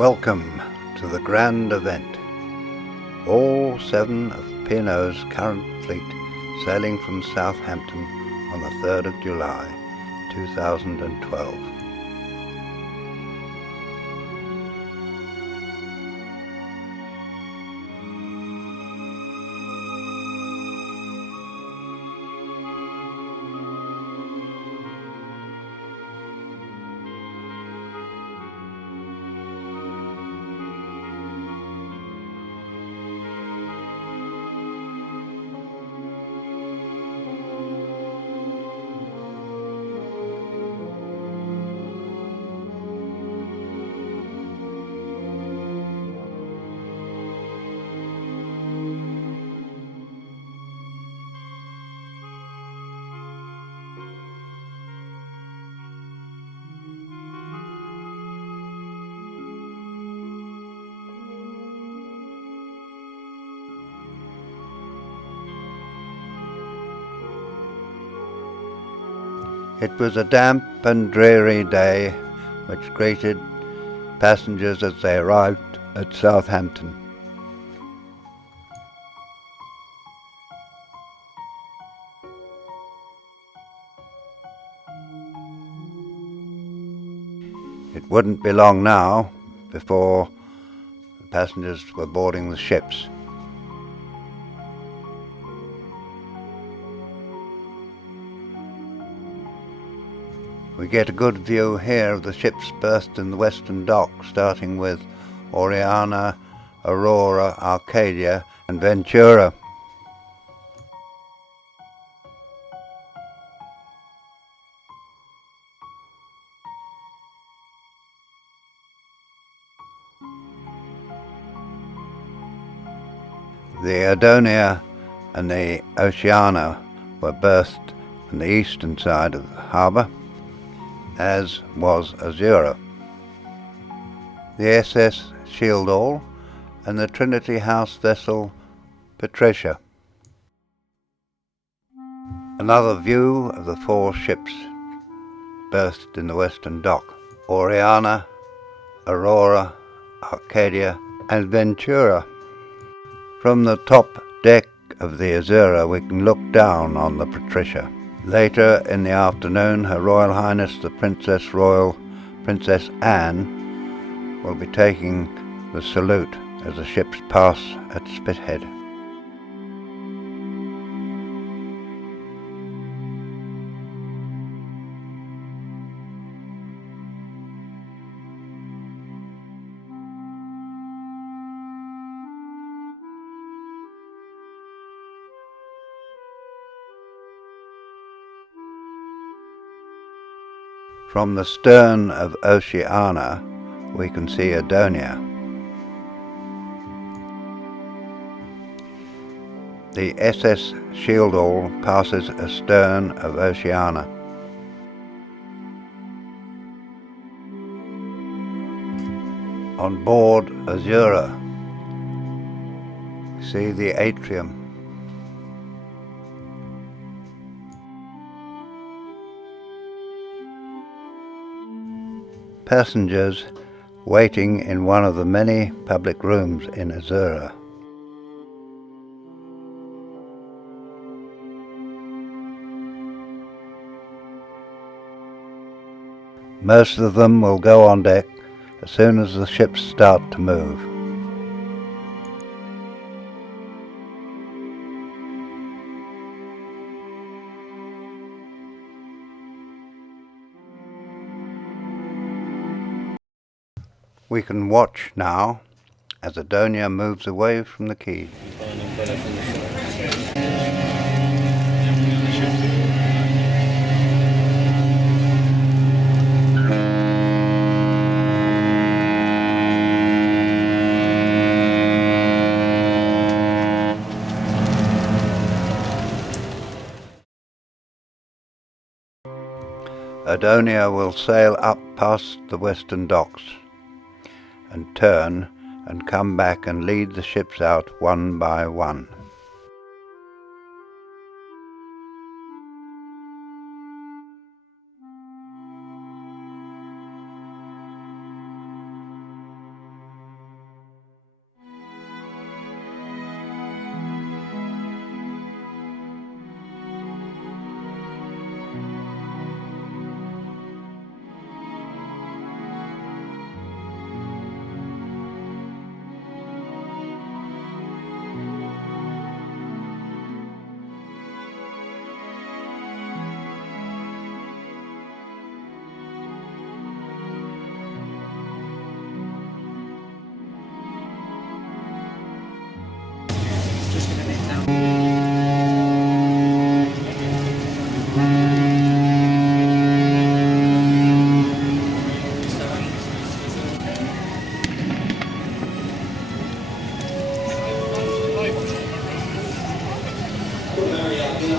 Welcome to the grand event. All 7 of P&O's current fleet sailing from Southampton on the 3rd of July 2012. It was a damp and dreary day which greeted passengers as they arrived at Southampton. It wouldn't be long now before the passengers were boarding the ships. We get a good view here of the ships berthed in the western dock, starting with Oriana, Aurora, Arcadia and Ventura. The Adonia and the Oceana were berthed on the eastern side of the harbour, as was Azura. The SS Shieldhall and the Trinity House vessel Patricia. Another view of the 4 ships berthed in the western dock: Oriana, Aurora, Arcadia and Ventura. From the top deck of the Azura we can look down on the Patricia. Later in the afternoon, Her Royal Highness the Princess Anne will be taking the salute as the ships pass at Spithead. From the stern of Oceana, we can see Adonia. The SS Shieldhall passes astern of Oceana. On board Azura, we see the atrium. Passengers waiting in one of the many public rooms in Azura. Most of them will go on deck as soon as the ships start to move. We can watch now as Adonia moves away from the quay. Adonia will sail up past the western docks and turn and come back and lead the ships out one by one.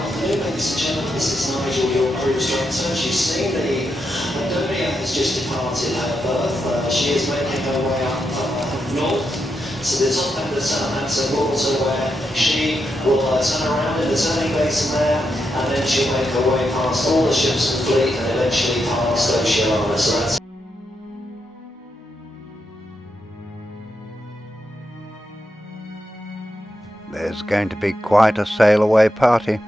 afternoon, ladies and gentlemen. This is Nigel, your cruise director. As you've seen, the Adonia has just departed her berth. She is making her way up north to the top end of Southampton Water, where she will turn around in the turning basin there, and then she'll make her way past all the ships and fleet and eventually past Oceania. So that's There's going to be quite a sail away party.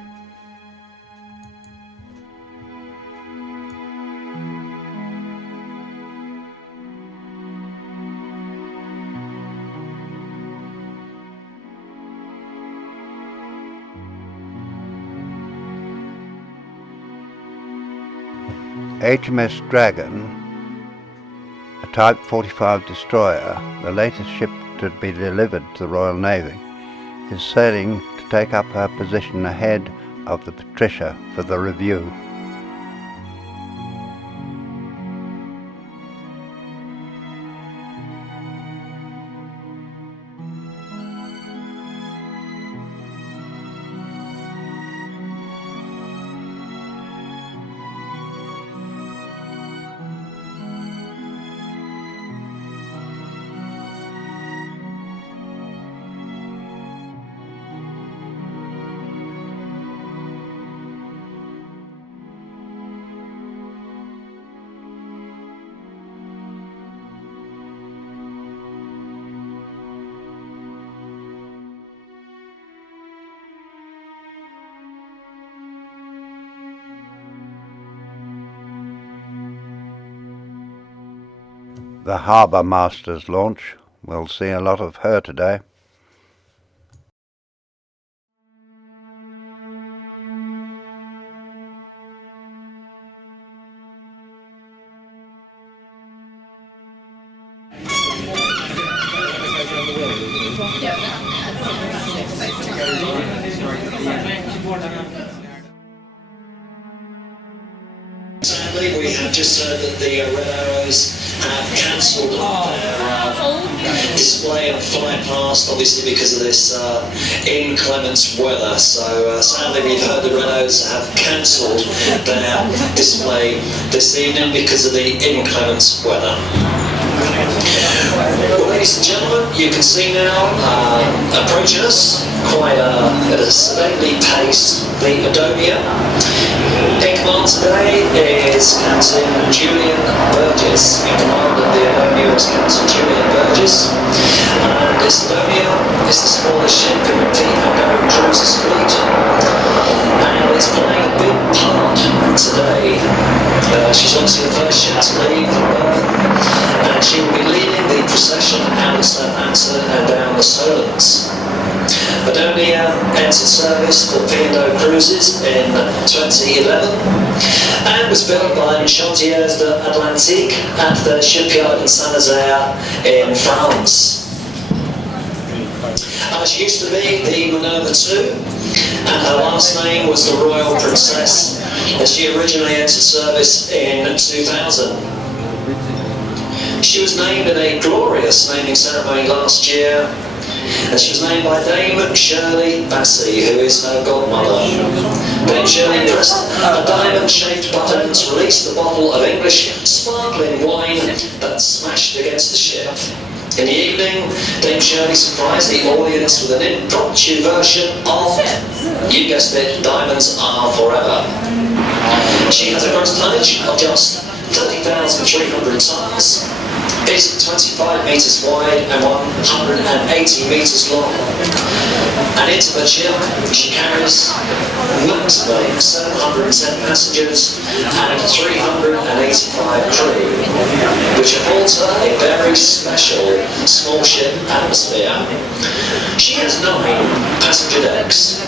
HMS Dragon, a Type 45 destroyer, the latest ship to be delivered to the Royal Navy, is sailing to take up her position ahead of the Patricia for the review. The Harbour Masters launch. We'll see a lot of her today. Sadly, we have just heard that the Red Arrows have cancelled their display and fly past, obviously because of this inclement weather. So sadly, we've heard the Red Arrows have cancelled their display this evening because of the inclement weather. Well, ladies and gentlemen, you can see now approaching us quite at a sedately paced the Adonia. In command today is Captain Julian Burgess. In command of the Adonia is Captain Julian Burgess. This Adonia is the smallest ship in the P&O Cruises fleet, and it's playing a big part today. She's obviously the first ship to leave the berth, and she will be leading the procession out of Southampton and down the Solents. Adonia entered service for P&O Cruises in 2011 and was built by Chantiers de Atlantique at the shipyard in Saint-Nazaire in France. She used to be the Minerva II, and her last name was the Royal Princess, and she originally entered service in 2000. She was named in a glorious naming ceremony last year, and she was named by Dame Shirley Bassey, who is her godmother. Dame Shirley pressed a diamond-shaped button to release the bottle of English sparkling wine that smashed against the ship. In the evening, Dame Shirley surprised the audience with an impromptu version of, you guessed it, Diamonds Are Forever. She has a gross tonnage of just 30,300 tons. It's 25 metres wide and 180 metres long. And into the ship, she carries maximum 710 passengers and 385 crew, which affords her a very special small ship atmosphere. She has 9 passenger decks.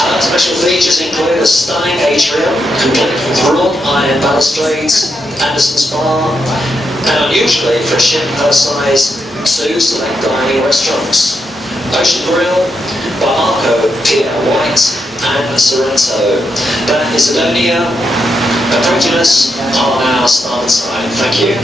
Her special features include a stunning atrium, complete with wrought iron balustrades, Anderson's bar, and unusually for a ship her size, 2 select dining restaurants: Ocean Grill, Barco, Pier White, and Sorrento. That is Adonia, approaching us on our starboard side. Thank you.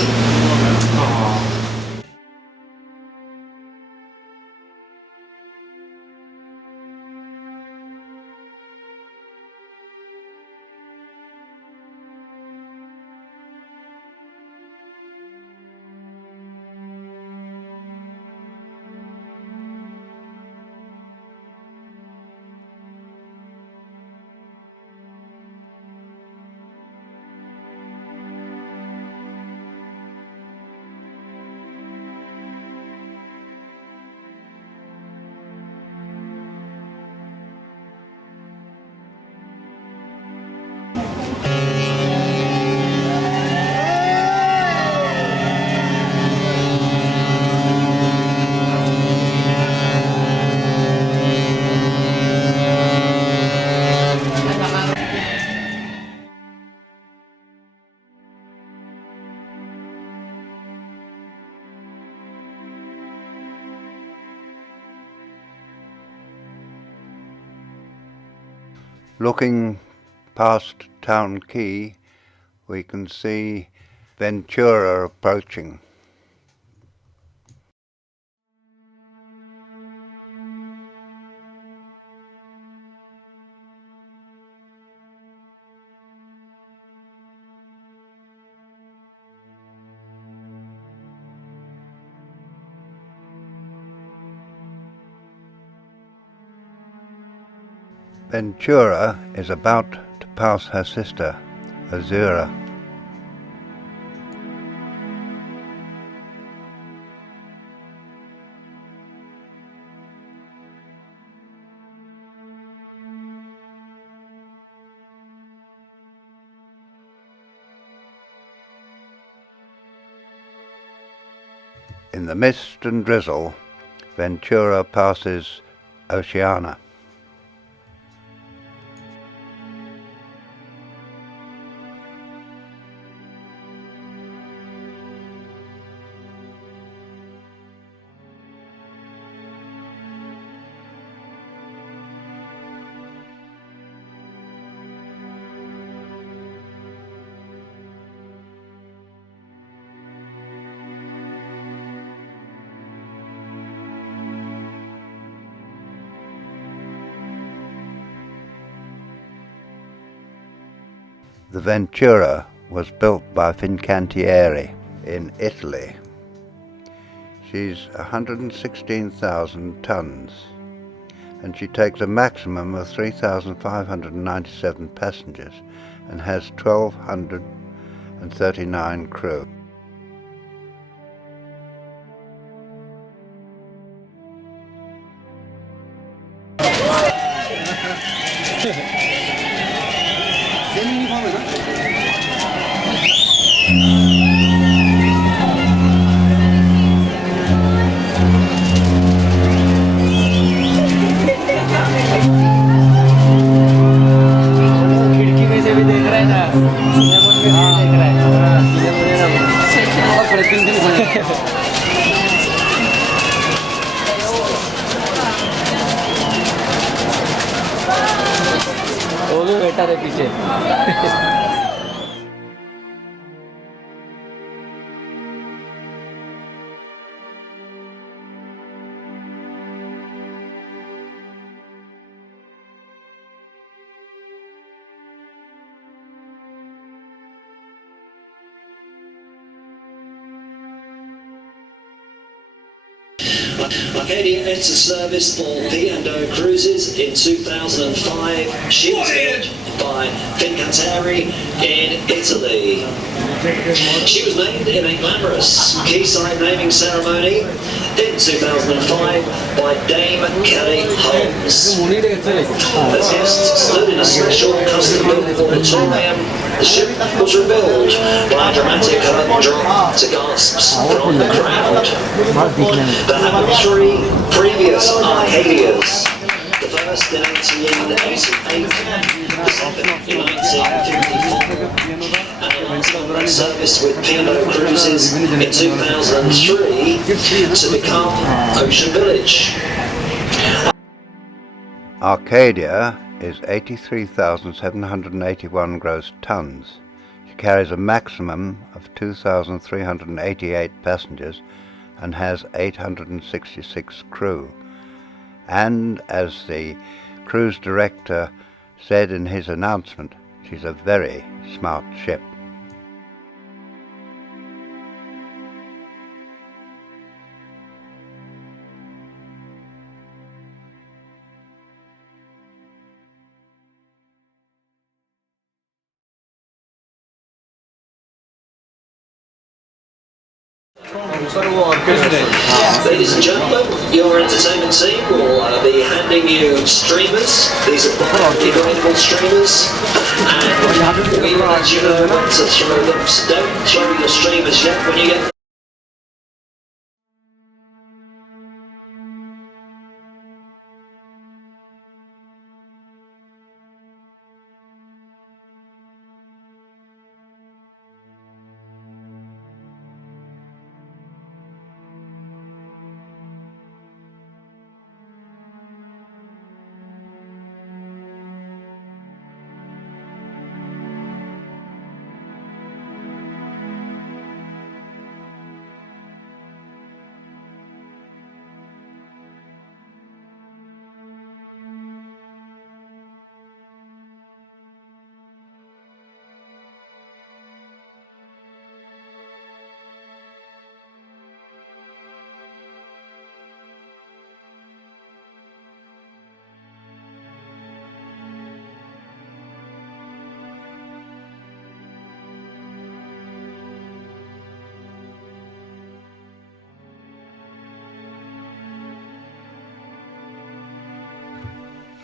Looking past Town Quay, we can see Ventura approaching. Ventura is about to pass her sister, Azura. In the mist and drizzle, Ventura passes Oceana. The Ventura was built by Fincantieri in Italy. She's 116,000 tons and she takes a maximum of 3,597 passengers and has 1,239 crew. वो भी बैठा रहे पीछे। Arcadia entered service for P&O Cruises in 2005. She was built by Fincantieri in Italy. She was named in a glamorous quayside naming ceremony in 2005 by Dame Kelly Holmes. As guests stood in a special custom-built auditorium, the ship was revealed by a dramatic curtain drop to gasps from the crowd. There have been 3 previous Arcadias. The first in 1888, the second in 1954, and the last one in service with P&O Cruises in 2003 to become Ocean Village. Arcadia is 83,781 gross tons. She carries a maximum of 2,388 passengers and has 866 crew. And as the cruise director said in his announcement, she's a very smart ship. Ladies and gentlemen, your entertainment team will be handing you streamers. These are biodegradable streamers, and we will let you know when to throw them. So don't throw your streamers yet when you get.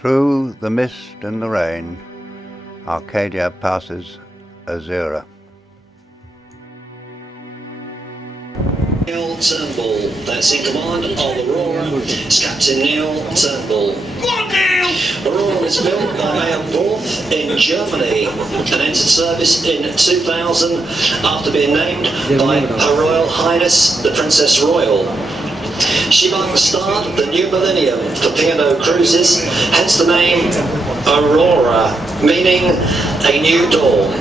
Through the mist and the rain, Arcadia passes Azura. Neil Turnbull, that's in command of Aurora, it's Captain Neil Turnbull. Aurora was built by Mayer Dorf in Germany and entered service in 2000 after being named by Her Royal Highness the Princess Royal. She marked the start of the new millennium for P&O cruises, hence the name Aurora, meaning a new dawn.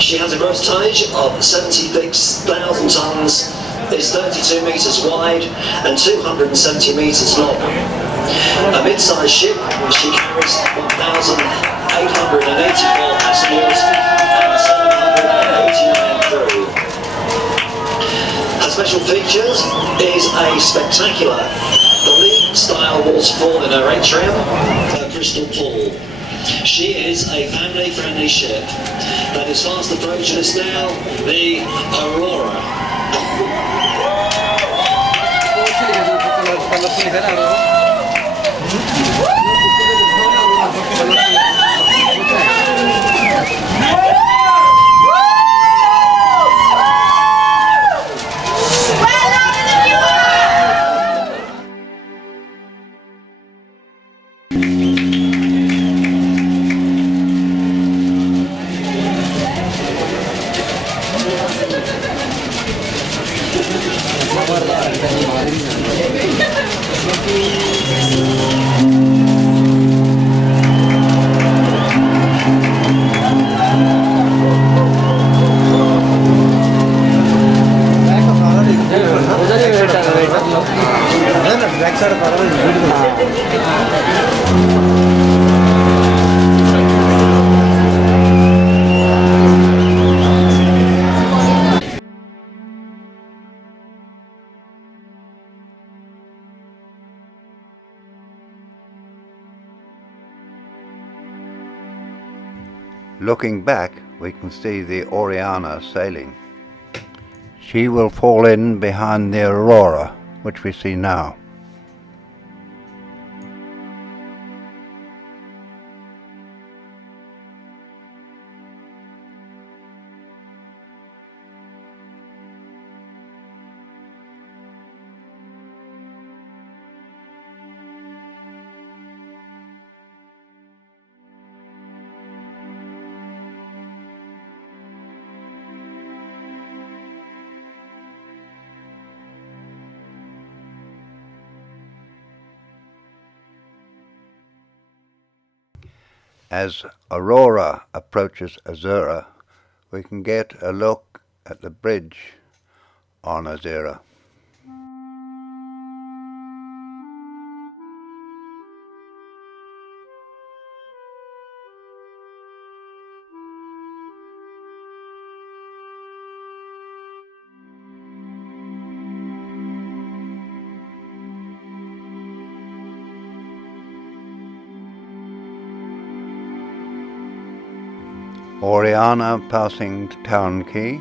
She has a gross tonnage of 76,000 tonnes, is 32 metres wide and 270 metres long. A mid-sized ship, she carries 1,884 passengers and 789 crew. Her special features is a spectacular Fawley-style waterfall in her atrium, her crystal pool. She is a family-friendly ship that is fast approaching us now, the Aurora. Looking back, we can see the Oriana sailing. She will fall in behind the Aurora, which we see now. As Aurora approaches Azura, we can get a look at the bridge on Azura. Oriana passing Town Quay.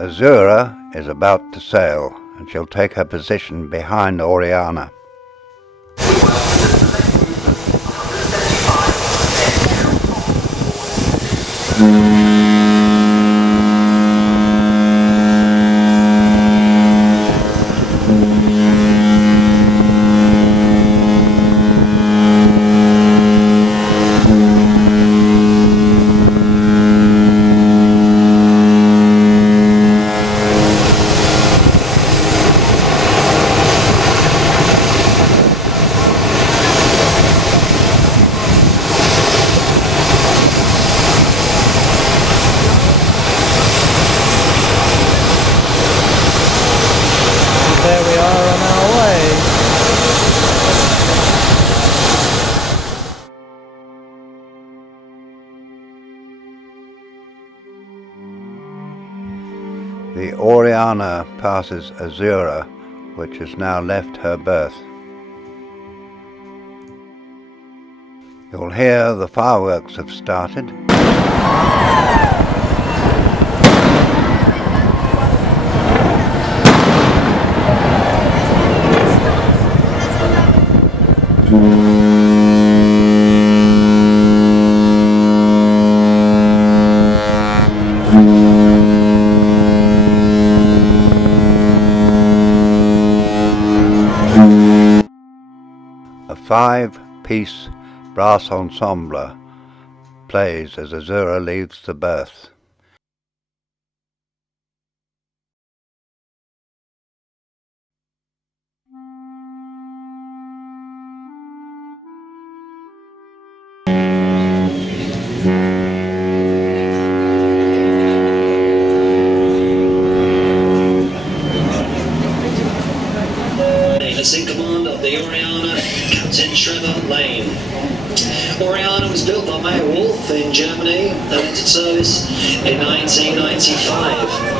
Azura is about to sail and she'll take her position behind Oriana. There we are on our way. The Oriana passes Azura, which has now left her berth. You'll hear the fireworks have started. A 5-piece brass ensemble plays as Azura leaves the berth. As in command of the Oriana, Captain Trevor Lane. Oriana was built by Mayer Wolf in Germany and entered service in 1995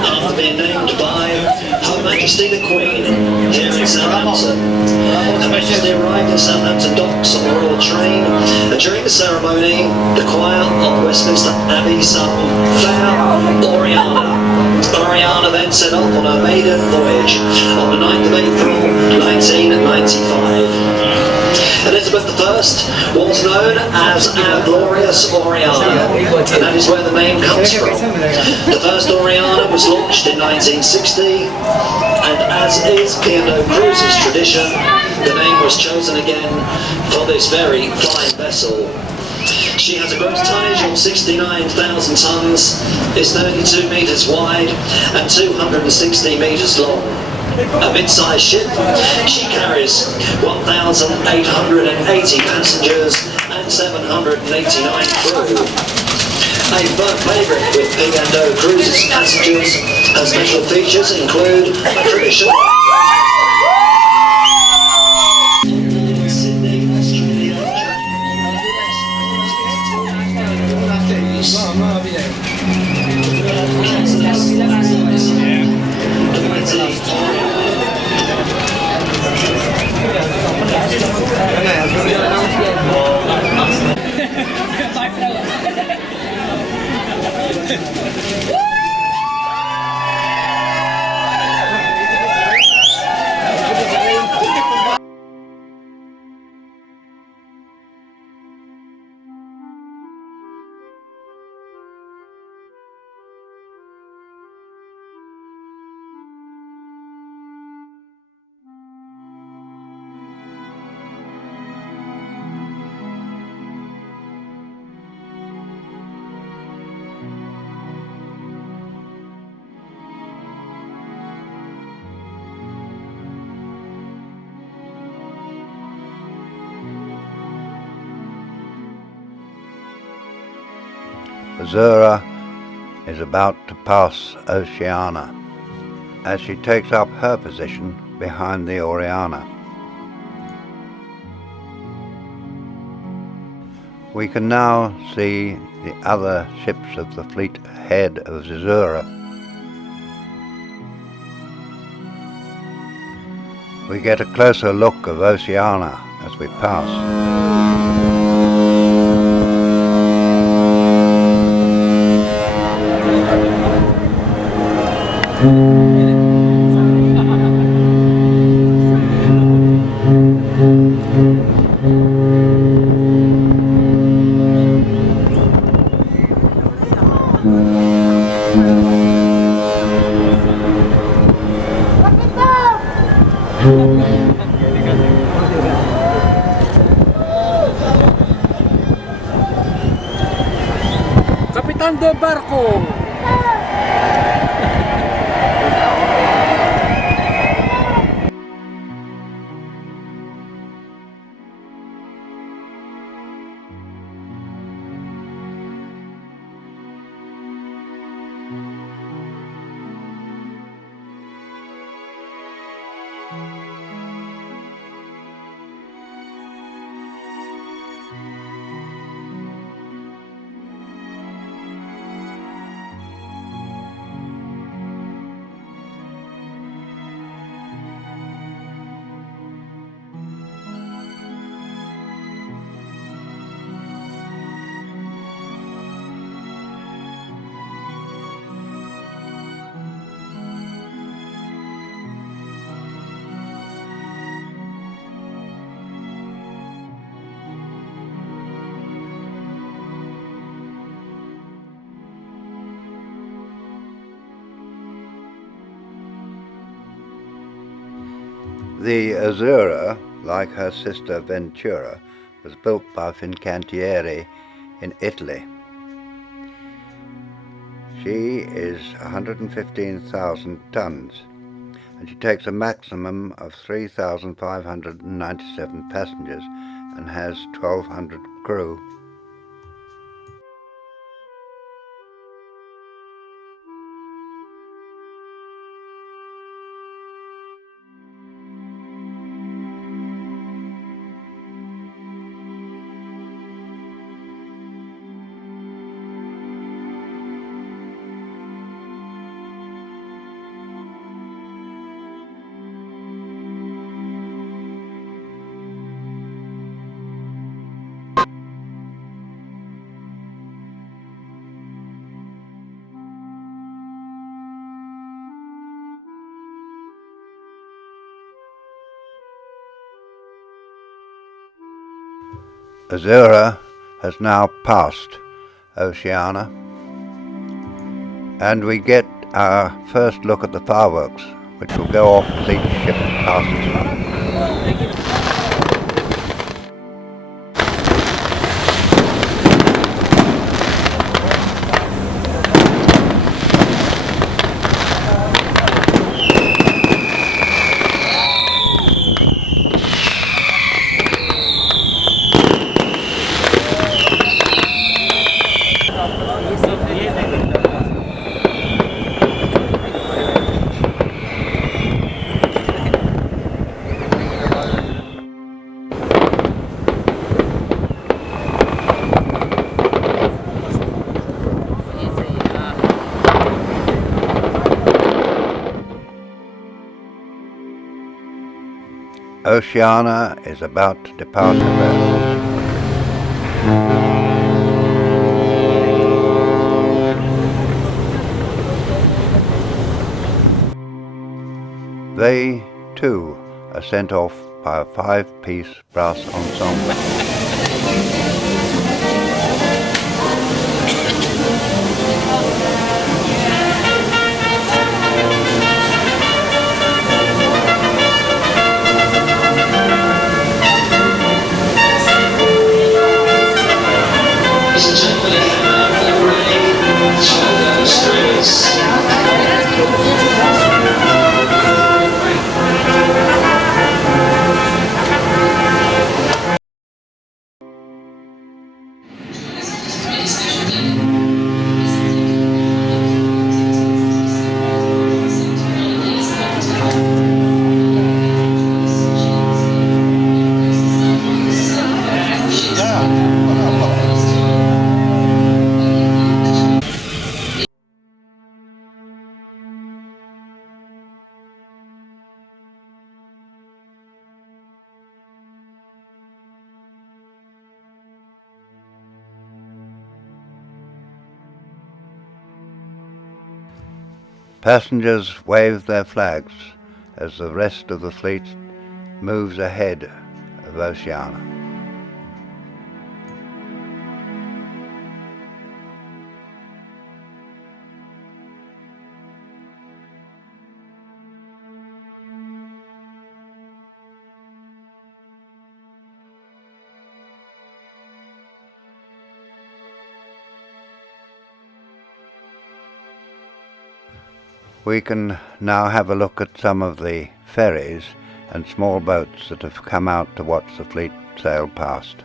after being named by Her Majesty the Queen here in Southampton. Her Majesty arrived in Southampton docks on the Royal Train, and during the ceremony the choir of Westminster Abbey sung Fair Oriana. Oriana then set off on her maiden voyage on the 9th of April 1995. Elizabeth I was known as Our Glorious Oriana, and that is where the name comes from. The first Oriana was launched in 1960, and as is P&O Cruises tradition, the name was chosen again for this very fine vessel. She has a gross tonnage of 69,000 tonnes, is 32 metres wide and 260 metres long. A mid-sized ship, she carries 1,880 passengers and 789 crew. A firm favourite with P&O Cruises passengers, and special features include a traditional Azura is about to pass Oceana as she takes up her position behind the Oriana. We can now see the other ships of the fleet ahead of Azura. We get a closer look of Oceana as we pass. Kapitan do barco! The Azzurra, like her sister Ventura, was built by Fincantieri in Italy. She is 115,000 tons, and she takes a maximum of 3,597 passengers and has 1,200 crew. Azzurra has now passed Oceana, and we get our first look at the fireworks, which will go off as each ship passes. Oceana is about to depart her berth. They, too, are sent off by a 5-piece brass ensemble. Passengers wave their flags as the rest of the fleet moves ahead of Oceana. We can now have a look at some of the ferries and small boats that have come out to watch the fleet sail past.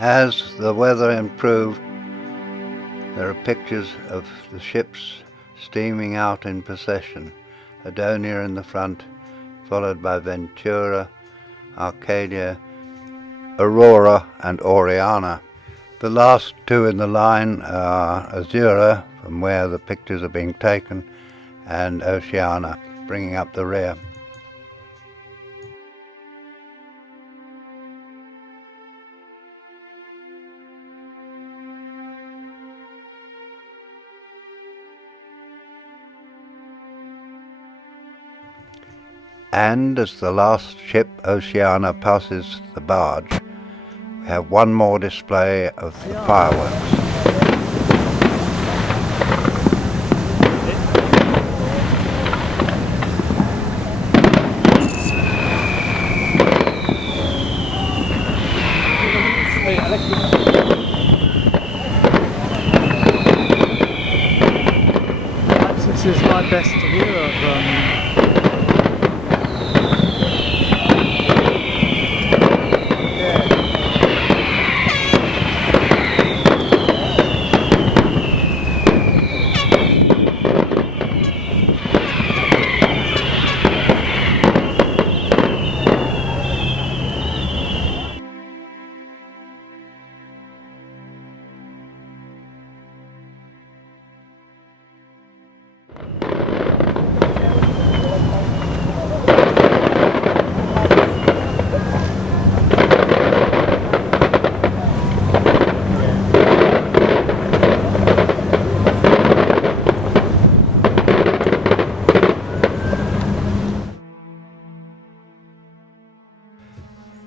As the weather improved, there are pictures of the ships steaming out in procession, Adonia in the front, followed by Ventura, Arcadia, Aurora and Oriana. The last two in the line are Azura, from where the pictures are being taken, and Oceana, bringing up the rear. And as the last ship, Oceana, passes the barge, we have one more display of the fireworks. Perhaps this is my best view of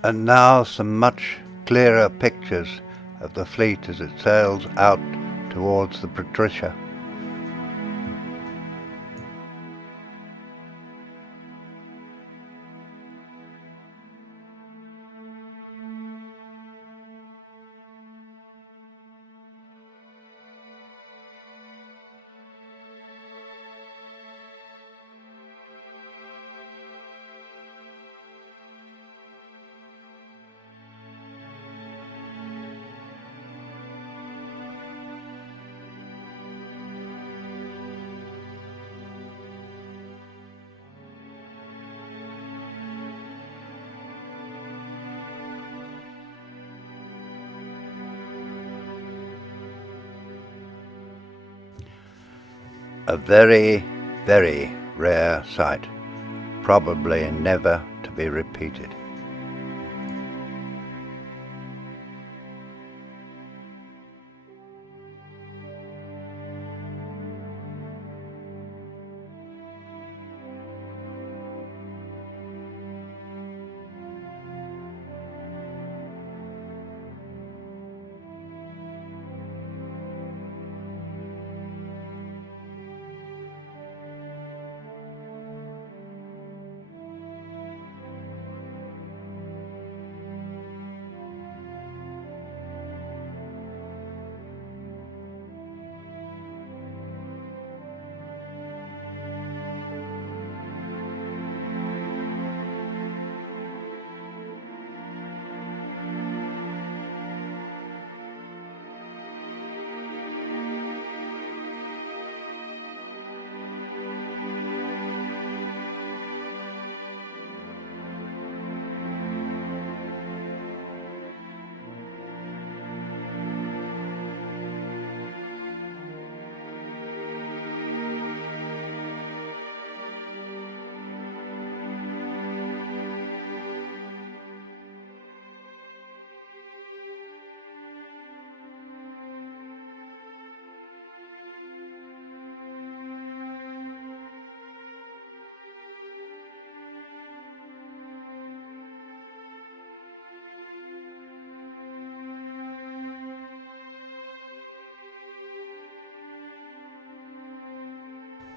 And now some much clearer pictures of the fleet as it sails out towards the Patricia. A very, very rare sight, probably never to be repeated.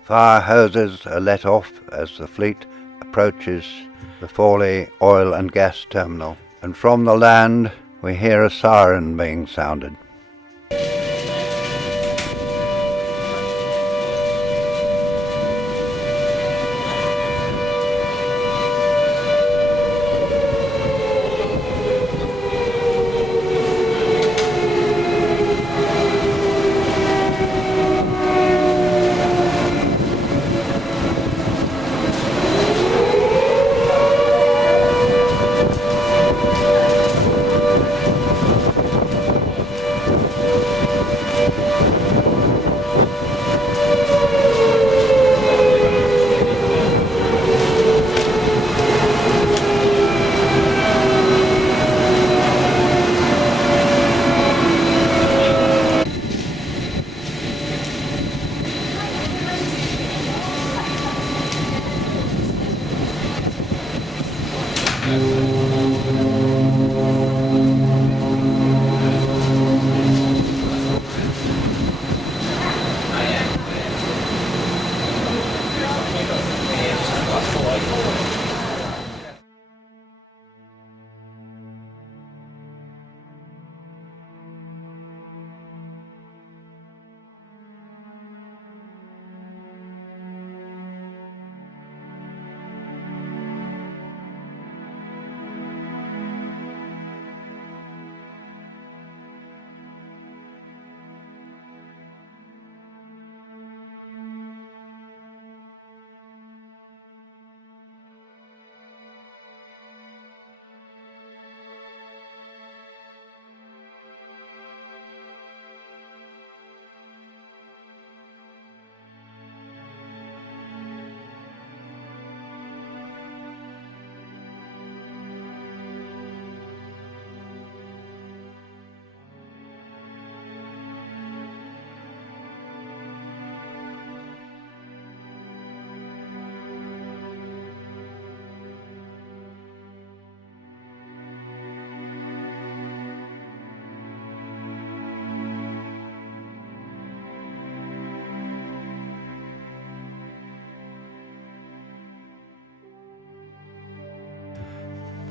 Fire hoses are let off as the fleet approaches the Fawley oil and gas terminal, and from the land we hear a siren being sounded.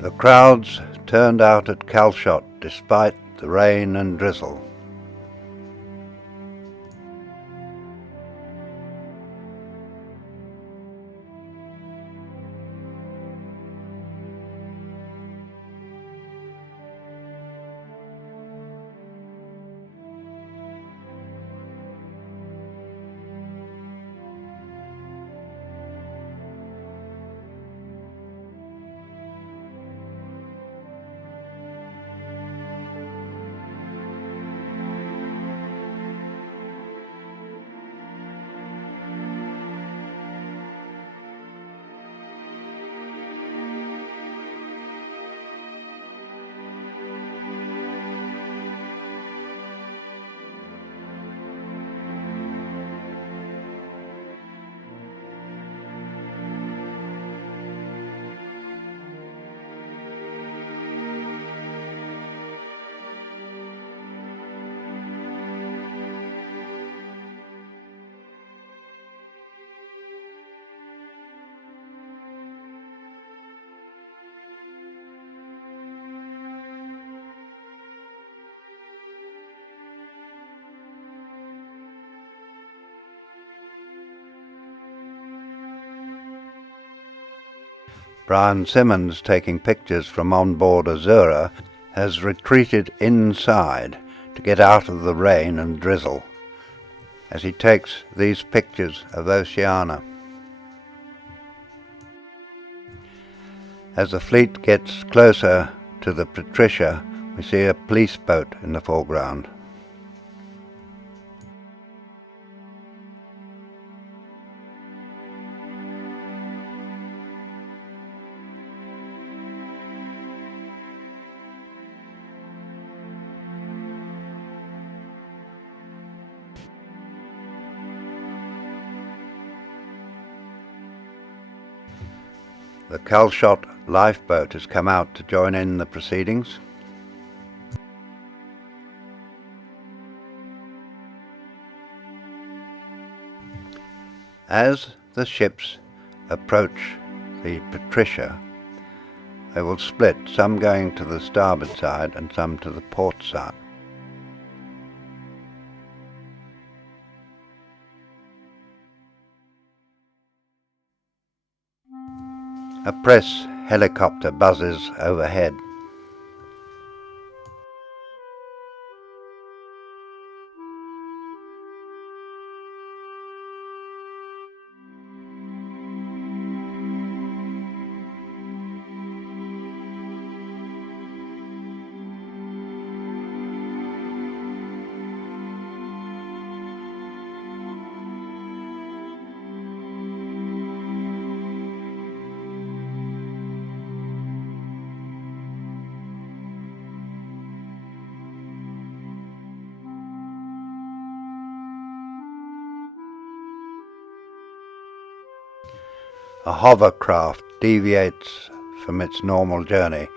The crowds turned out at Calshot despite the rain and drizzle. Brian Simmons, taking pictures from on board Azura, has retreated inside to get out of the rain and drizzle as he takes these pictures of Oceania. As the fleet gets closer to the Patricia, we see a police boat in the foreground. The Calshot lifeboat has come out to join in the proceedings. As the ships approach the Patricia, they will split, some going to the starboard side and some to the port side. A press helicopter buzzes overhead. A hovercraft deviates from its normal journey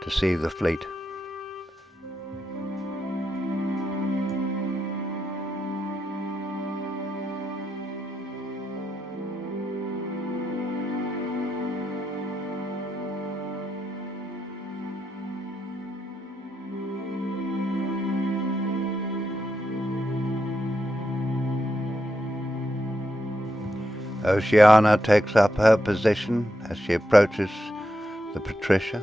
to see the fleet. Oceania takes up her position as she approaches the Patricia.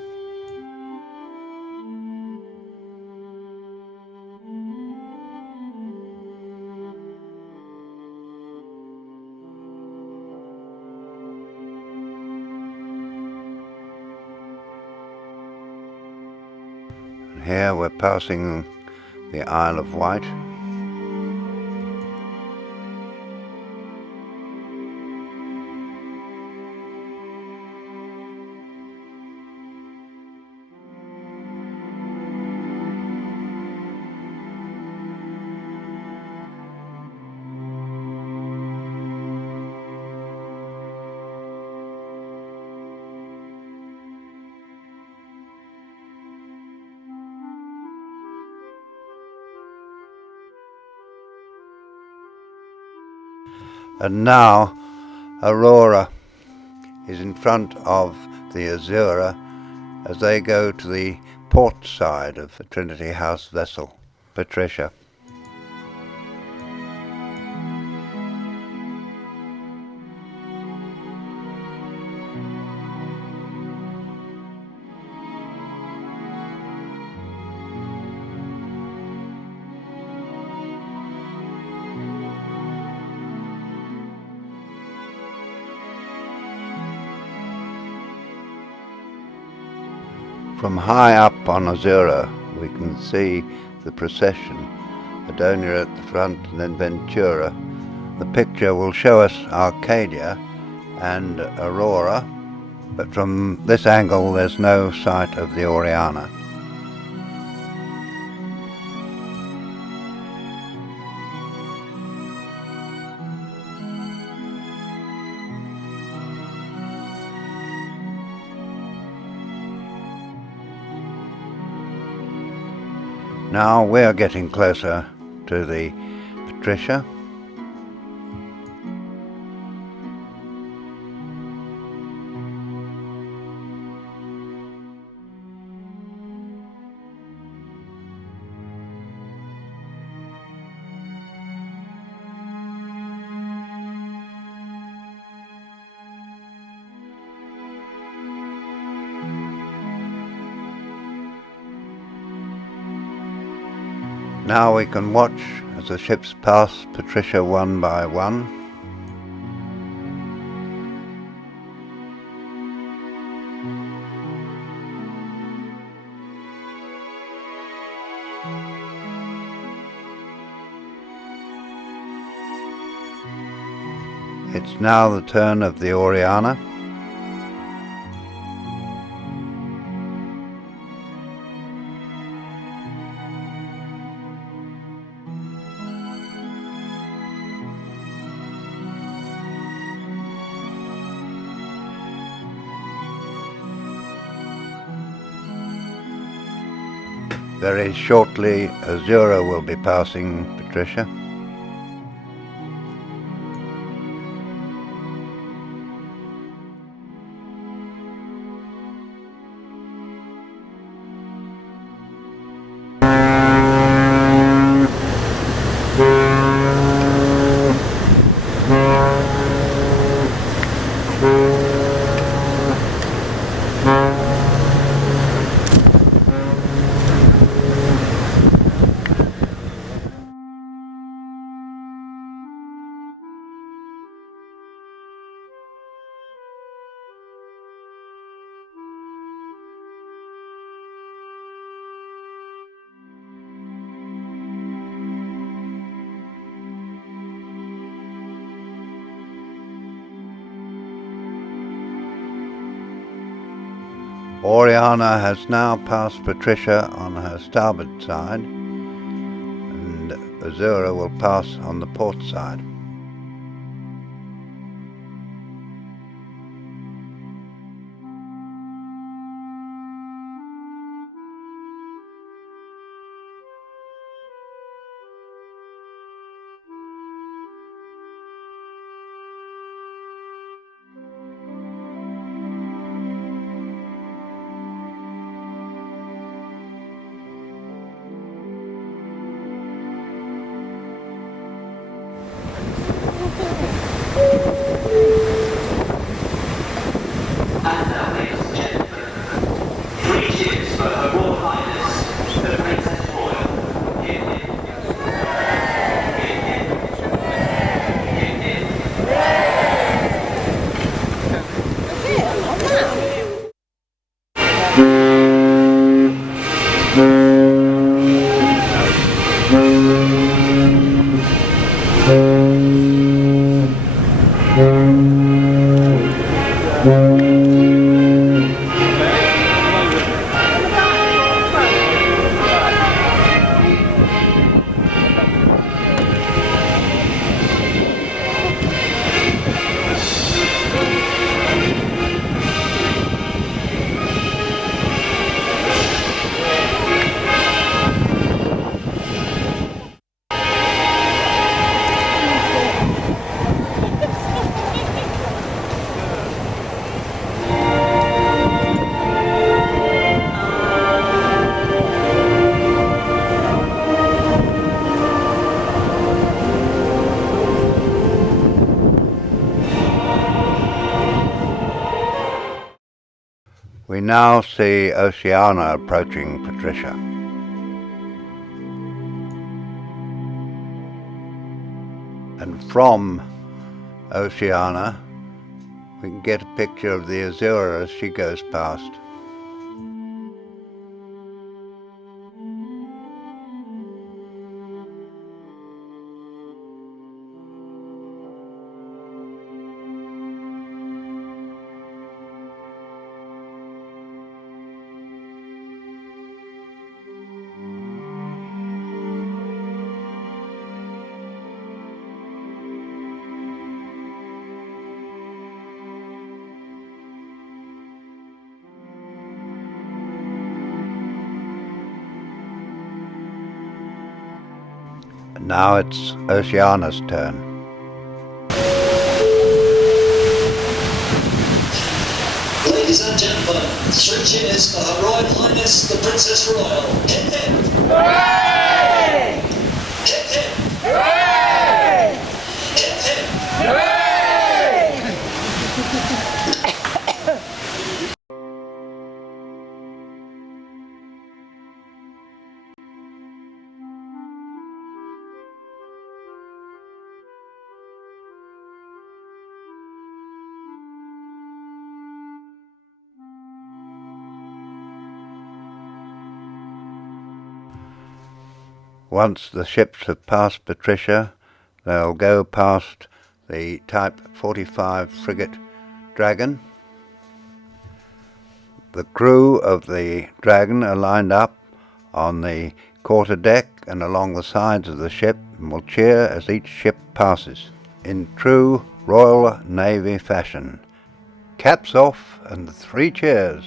And here we're passing the Isle of Wight. And now Aurora is in front of the Azura as they go to the port side of the Trinity House vessel, Patricia. From high up on Azura we can see the procession, Adonia at the front and then Ventura. The picture will show us Arcadia and Aurora, but from this angle there's no sight of the Oriana. Now we're getting closer to the Patricia. Now we can watch as the ships pass Patricia one by one. It's now the turn of the Oriana. Very shortly, Azura will be passing Patricia. Oriana has now passed Patricia on her starboard side, and Azura will pass on the port side. now see Oceana approaching Patricia. And from Oceana we can get a picture of the Azura as she goes past. And now it's Oceana's turn. Ladies and gentlemen, 3 cheers for Her Royal Highness the Princess Royal. Hip hip! Hooray! Hip hip! Hooray! Hip hip! Hooray! Once the ships have passed Patricia, they'll go past the Type 45 frigate Dragon. The crew of the Dragon are lined up on the quarter deck and along the sides of the ship and will cheer as each ship passes, in true Royal Navy fashion. Caps off and 3 cheers.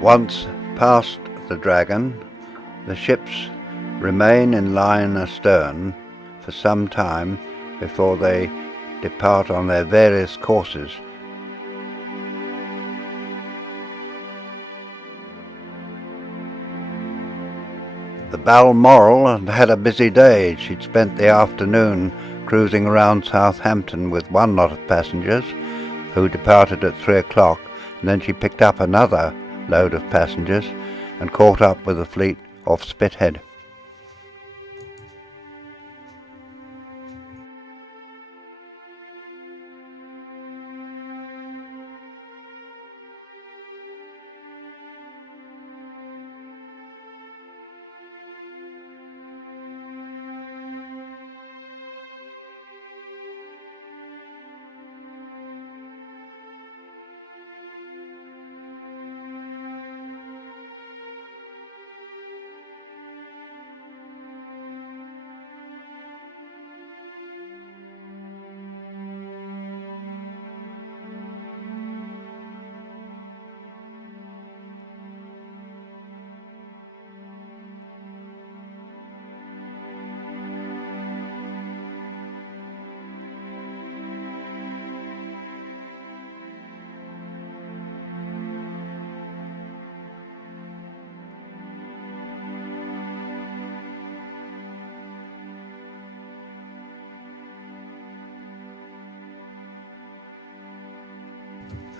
Once past the Dragon, the ships remain in line astern for some time before they depart on their various courses. The Balmoral had a busy day. She'd spent the afternoon cruising around Southampton with one lot of passengers who departed at 3 o'clock, and then she picked up another load of passengers and caught up with the fleet off Spithead.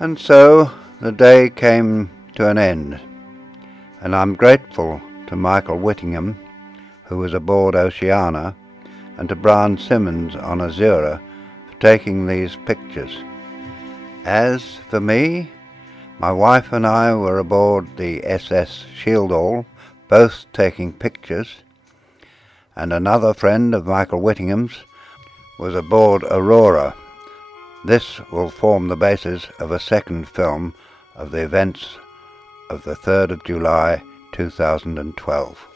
And so the day came to an end, and I'm grateful to Michael Whittingham, who was aboard Oceana, and to Brian Simmons on Azura for taking these pictures. As for me, my wife and I were aboard the SS Shieldhall, both taking pictures, and another friend of Michael Whittingham's was aboard Aurora. This will form the basis of a second film of the events of the 3rd of July 2012.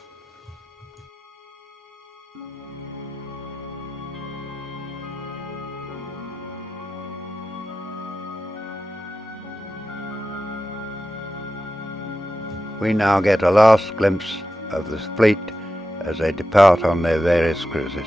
We now get a last glimpse of the fleet as they depart on their various cruises.